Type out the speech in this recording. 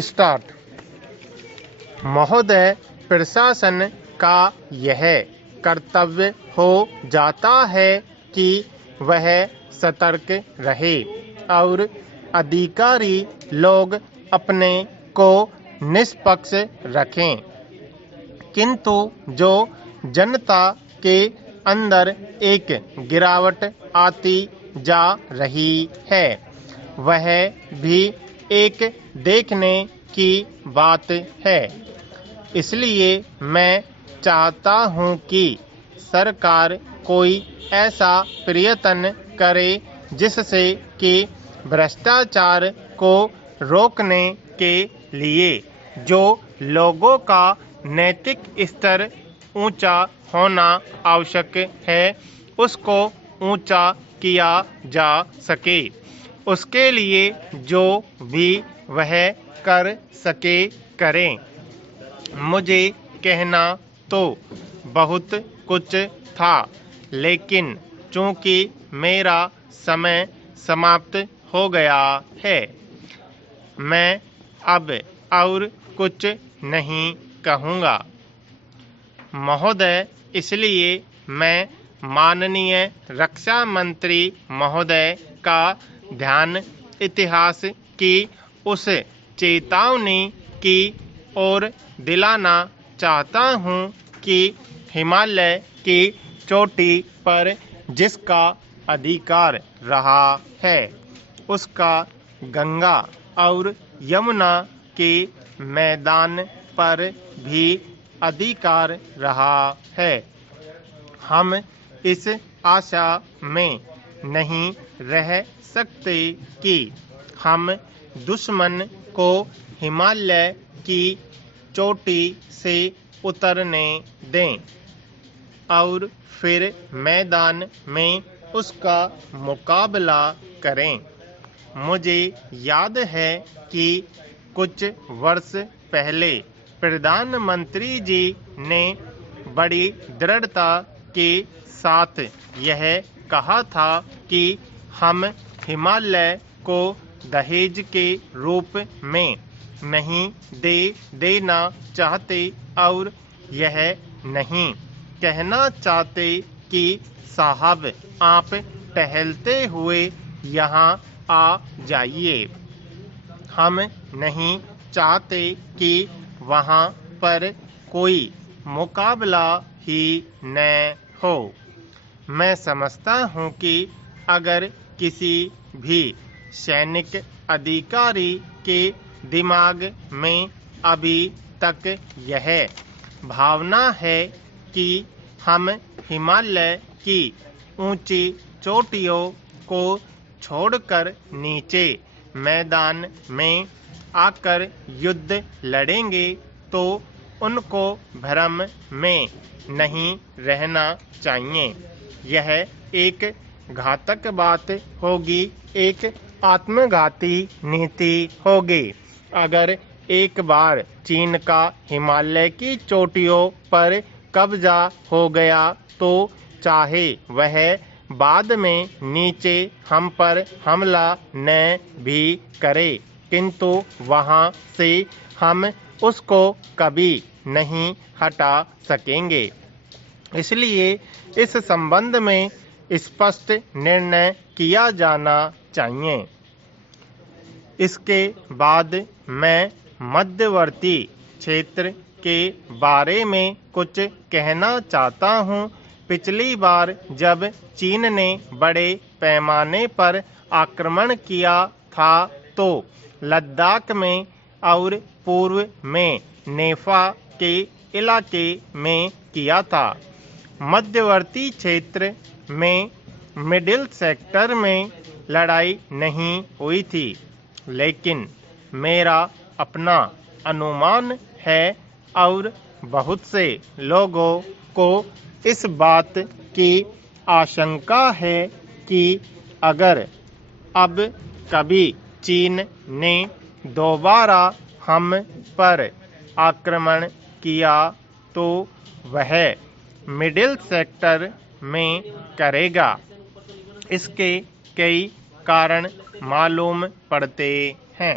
Start. महोदय, प्रशासन का यह कर्तव्य हो जाता है कि वह सतर्क रहे और अधिकारी लोग अपने को निष्पक्ष रखें, किंतु जो जनता के अंदर एक गिरावट आती जा रही है वह भी एक देखने की बात है। इसलिए मैं चाहता हूं कि सरकार कोई ऐसा प्रयत्न करे जिससे कि भ्रष्टाचार को रोकने के लिए जो लोगों का नैतिक स्तर ऊंचा होना आवश्यक है उसको ऊंचा किया जा सके। उसके लिए जो भी वह कर सके करें। मुझे कहना तो बहुत कुछ था, लेकिन चूंकि मेरा समय समाप्त हो गया है, मैं अब और कुछ नहीं कहूँगा। महोदय, इसलिए मैं माननीय रक्षा मंत्री महोदय का ध्यान इतिहास की उस चेतावनी की ओर दिलाना चाहता हूँ कि हिमालय की चोटी पर जिसका अधिकार रहा है उसका गंगा और यमुना के मैदान पर भी अधिकार रहा है। हम इस आशा में नहीं रह सकते कि हम दुश्मन को हिमालय की चोटी से उतरने दें और फिर मैदान में उसका मुकाबला करें। मुझे याद है कि कुछ वर्ष पहले प्रधानमंत्री जी ने बड़ी दृढ़ता के साथ यह कहा था कि हम हिमालय को दहेज के रूप में नहीं देना चाहते और यह नहीं कहना चाहते कि साहब आप टहलते हुए यहाँ आ जाइए। हम नहीं चाहते कि वहाँ पर कोई मुकाबला ही न हो। मैं समझता हूँ कि अगर किसी भी सैनिक अधिकारी के दिमाग में अभी तक यह भावना है कि हम हिमालय की ऊंची चोटियों को छोड़कर नीचे मैदान में आकर युद्ध लड़ेंगे तो उनको भ्रम में नहीं रहना चाहिए। यह एक घातक बात होगी, एक आत्मघाती नीति होगी। अगर एक बार चीन का हिमालय की चोटियों पर कब्जा हो गया तो चाहे वह बाद में नीचे हम पर हमला न भी करे, किंतु वहां से हम उसको कभी नहीं हटा सकेंगे। इसलिए इस संबंध में स्पष्ट निर्णय किया जाना चाहिए। इसके बाद मैं मध्यवर्ती क्षेत्र के बारे में कुछ कहना चाहता हूँ। पिछली बार जब चीन ने बड़े पैमाने पर आक्रमण किया था तो लद्दाख में और पूर्व में नेफा के इलाके में किया था। मध्यवर्ती क्षेत्र में मिडिल सेक्टर में लड़ाई नहीं हुई थी, लेकिन मेरा अपना अनुमान है और बहुत से लोगों को इस बात की आशंका है कि अगर अब कभी चीन ने दोबारा हम पर आक्रमण किया तो वह मिडिल सेक्टर में करेगा। इसके कई कारण मालूम पड़ते हैं।